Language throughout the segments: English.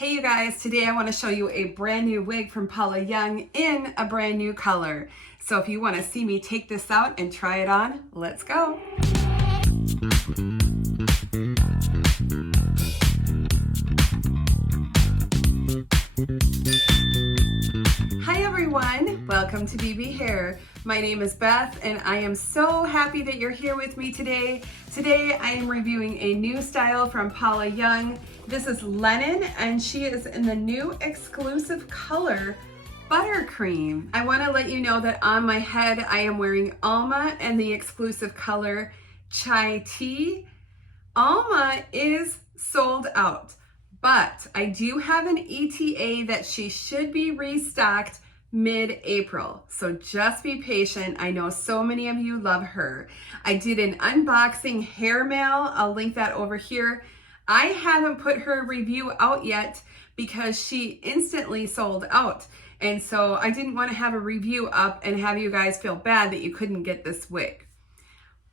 Hey you guys, today I want to show you a brand new wig from Paula Young in a brand new color. So if you want to see me take this out and try it on, let's go. Hi everyone, welcome to BB Hair. My name is Beth and I am so happy that you're here with me today. Today I am reviewing a new style from Paula Young. This is Lennon and she is in the new exclusive color Buttercream. I want to let you know that on my head I am wearing Alma and the exclusive color Chai Tea. Alma is sold out, but I do have an ETA that she should be restocked mid-April. So just be patient. I know so many of you love her. I did an unboxing hair mail. I'll link that over here. I haven't put her review out yet because she instantly sold out. And so I didn't want to have a review up and have you guys feel bad that you couldn't get this wig.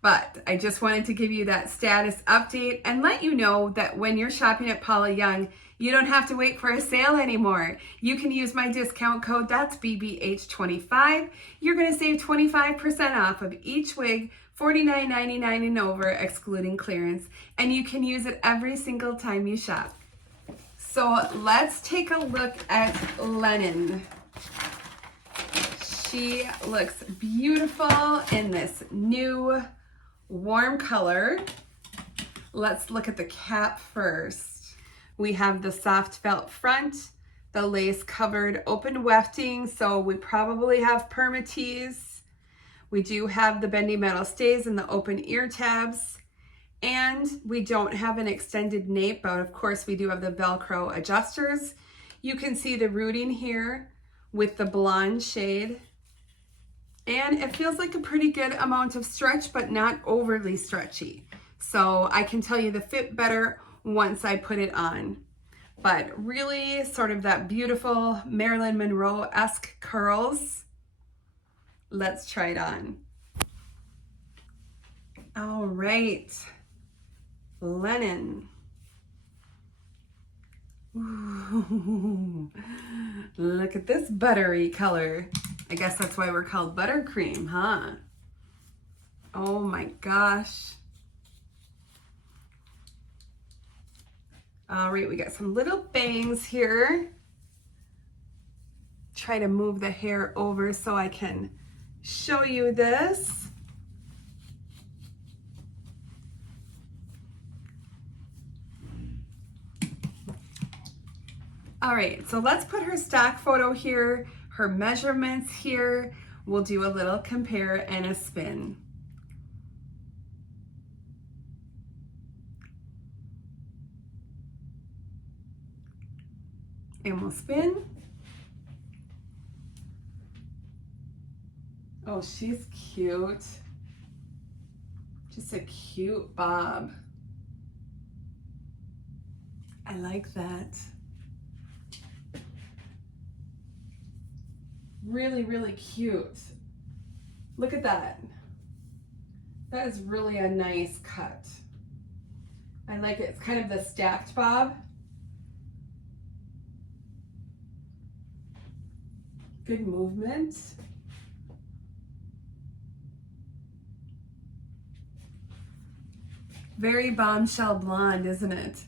But I just wanted to give you that status update and let you know that when you're shopping at Paula Young, you don't have to wait for a sale anymore. You can use my discount code, that's BBH25. You're going to save 25% off of each wig, $49.99 and over, excluding clearance. And you can use it every single time you shop. So let's take a look at Lennon. She looks beautiful in this new warm color. Let's look at the cap first. We have the soft felt front, the lace covered open wefting, so we probably have permatease. We do have the bendy metal stays and the open ear tabs, and we don't have an extended nape, but of course we do have the Velcro adjusters. You can see the rooting here with the blonde shade. And it feels like a pretty good amount of stretch, but not overly stretchy. So I can tell you the fit better once I put it on. But really sort of that beautiful Marilyn Monroe-esque curls. Let's try it on. All right, Lennon. Ooh, look at this buttery color. I guess that's why we're called Buttercream, huh? Oh my gosh. All right, we got some little bangs here. Try to move the hair over so I can show you this. All right, so let's put her stock photo here, her measurements here. We'll do a little compare and a spin. And we'll spin. Oh, she's cute. Just a cute bob. I like that. Really, really cute. Look at that. That is really a nice cut. I like it. It's kind of the stacked bob. Good movement. Very bombshell blonde, isn't it?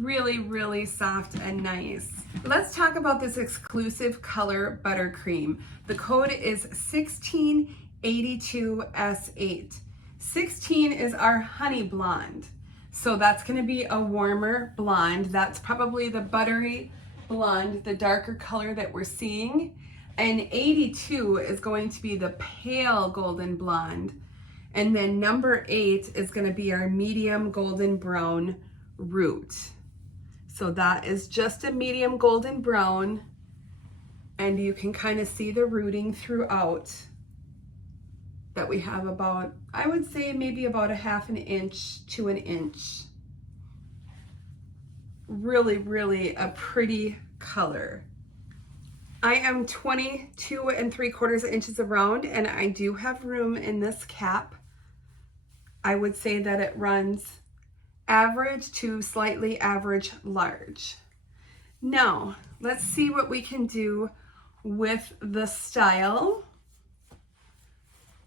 Really, really soft and nice. Let's talk about this exclusive color Buttercream. The code is 1682S8. 16 is our honey blonde. So that's gonna be a warmer blonde. That's probably the buttery blonde, the darker color that we're seeing. And 82 is going to be the pale golden blonde. And then number 8 is gonna be our medium golden brown root. So that is just a medium golden brown, and you can kind of see the rooting throughout that we have about, I would say maybe about 1/2 inch to 1 inch. Really, really a pretty color. I am 22 3/4 inches around, and I do have room in this cap. I would say that it runs average to slightly average large. Now, let's see what we can do with the style.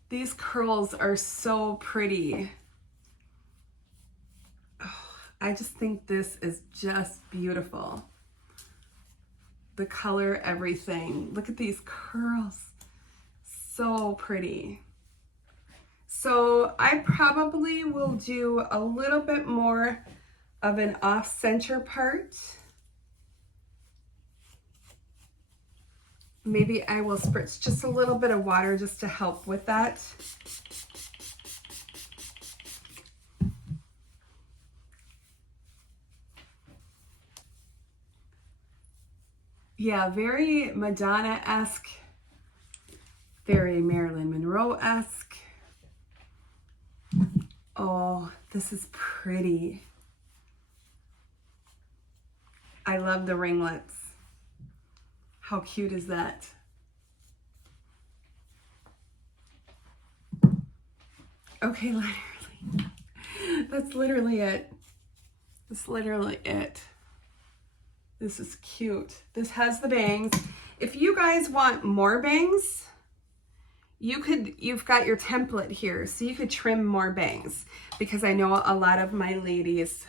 These curls are so pretty. Oh, I just think this is just beautiful. The color, everything. Look at these curls. So pretty. So I probably will do a little bit more of an off-center part. Maybe I will spritz just a little bit of water just to help with that. Yeah, very Madonna-esque, very Marilyn Monroe-esque. Oh, this is pretty. I love the ringlets. How cute is that? Okay, literally. That's literally it. That's literally it. This is cute. This has the bangs. If you guys want more bangs, you've got your template here, so you could trim more bangs, because I know a lot of my ladies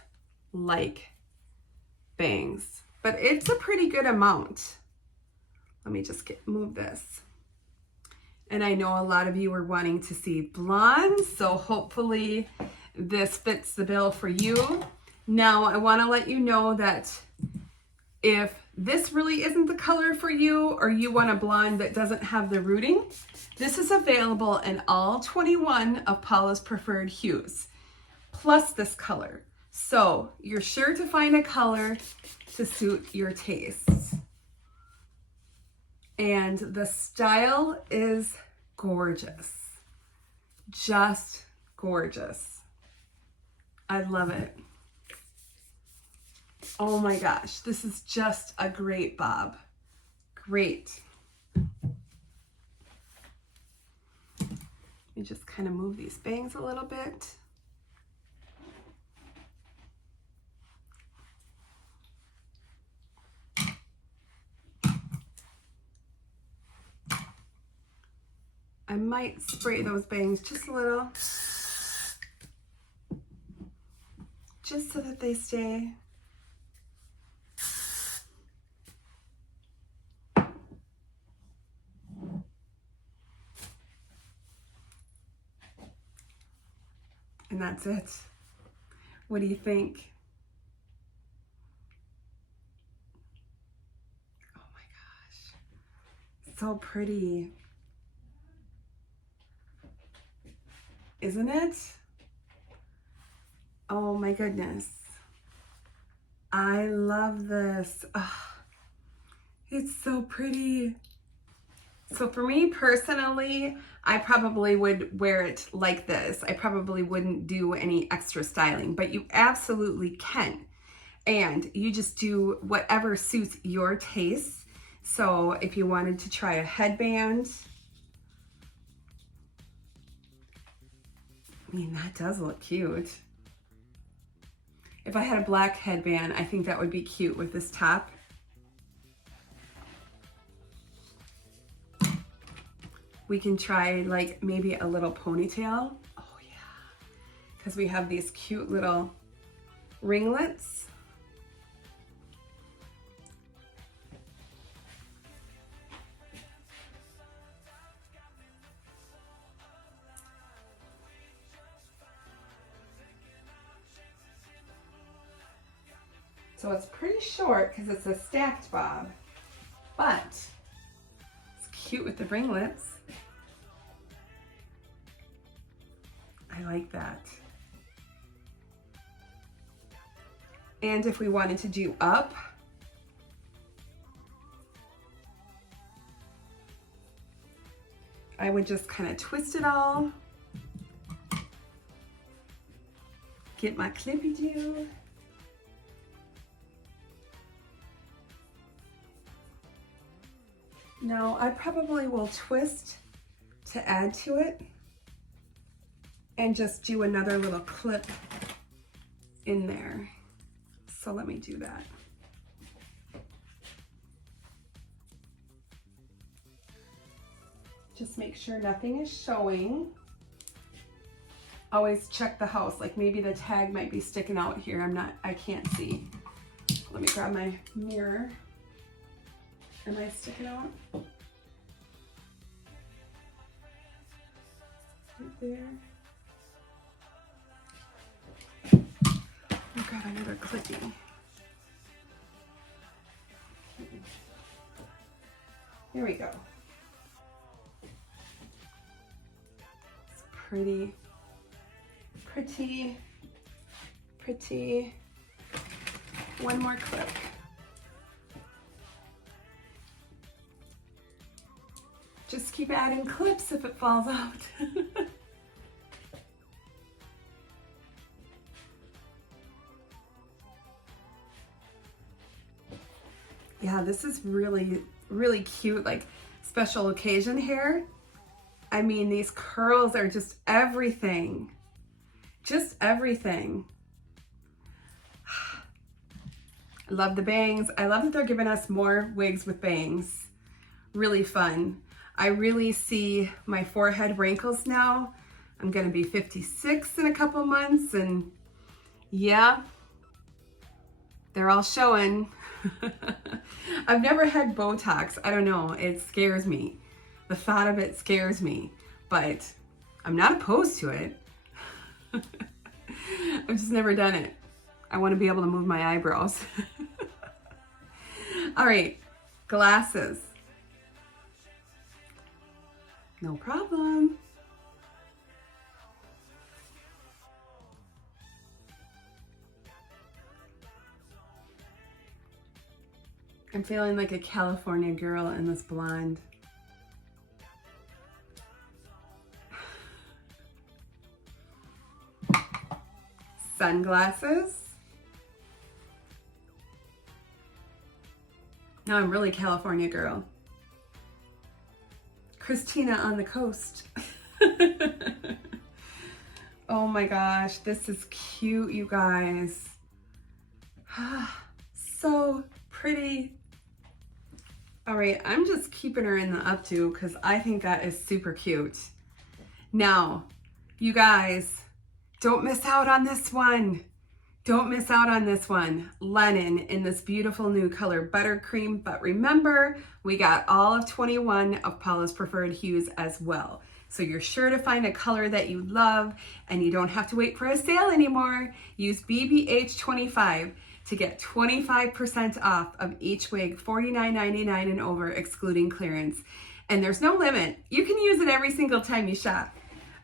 like bangs, but it's a pretty good amount. Let me just move this. And I know a lot of you are wanting to see blonde, so hopefully this fits the bill for you. Now, I want to let you know that if this really isn't the color for you, or you want a blonde that doesn't have the rooting, this is available in all 21 of Paula's preferred hues, plus this color. So you're sure to find a color to suit your tastes. And the style is gorgeous. Just gorgeous. I love it. Oh my gosh, this is just a great bob. Great. Let me just kind of move these bangs a little bit. I might spray those bangs just a little, just so that they stay. And that's it. What do you think? Oh my gosh, so pretty. Isn't it? Oh my goodness. I love this. Oh, it's so pretty. So for me personally, I probably would wear it like this. I probably wouldn't do any extra styling, but you absolutely can. And you just do whatever suits your taste. So if you wanted to try a headband, I mean, that does look cute. If I had a black headband, I think that would be cute with this top. We can try like maybe a little ponytail. Oh yeah, because we have these cute little ringlets. So it's pretty short because it's a stacked bob, but it's cute with the ringlets. I like that. And if we wanted to do up, I would just kind of twist it all, get my clippy do. Now I probably will twist to add to it and just do another little clip in there. So let me do that. Just make sure nothing is showing. Always check the house, like maybe the tag might be sticking out here. I can't see. Let me grab my mirror. Am I sticking out? Right there. Oh God, another clippy. Here we go. It's pretty, pretty, pretty. One more clip. Just keep adding clips if it falls out. Yeah, this is really, really cute, like special occasion hair. I mean, these curls are just everything. Just everything. I love the bangs. I love that they're giving us more wigs with bangs. Really fun. I really see my forehead wrinkles now. I'm gonna be 56 in a couple months, and yeah, they're all showing. I've never had Botox. I don't know, it scares me. The thought of it scares me, but I'm not opposed to it. I've just never done it. I want to be able to move my eyebrows. All right, glasses. No problem. I'm feeling like a California girl in this blonde. Sunglasses. Now I'm really California girl. Christina on the coast. Oh my gosh, this is cute, you guys. So pretty. All right, I'm just keeping her in the updo because I think that is super cute. Now, you guys, don't miss out on this one. Don't miss out on this one. Lennon in this beautiful new color, Buttercream. But remember, we got all of 21 of Paula's preferred hues as well. So you're sure to find a color that you love, and you don't have to wait for a sale anymore. Use BBH25 to get 25% off of each wig, $49.99 and over, excluding clearance. And there's no limit. You can use it every single time you shop.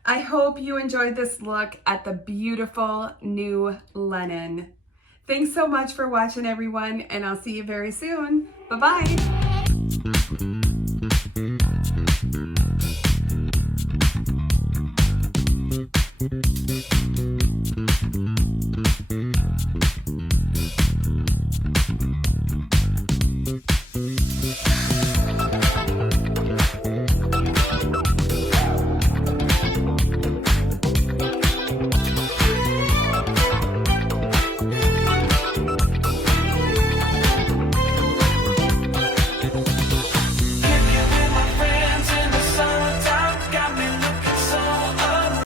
I hope you enjoyed this look at the beautiful new Lennon. Thanks so much for watching, everyone, and I'll see you very soon. Bye-bye.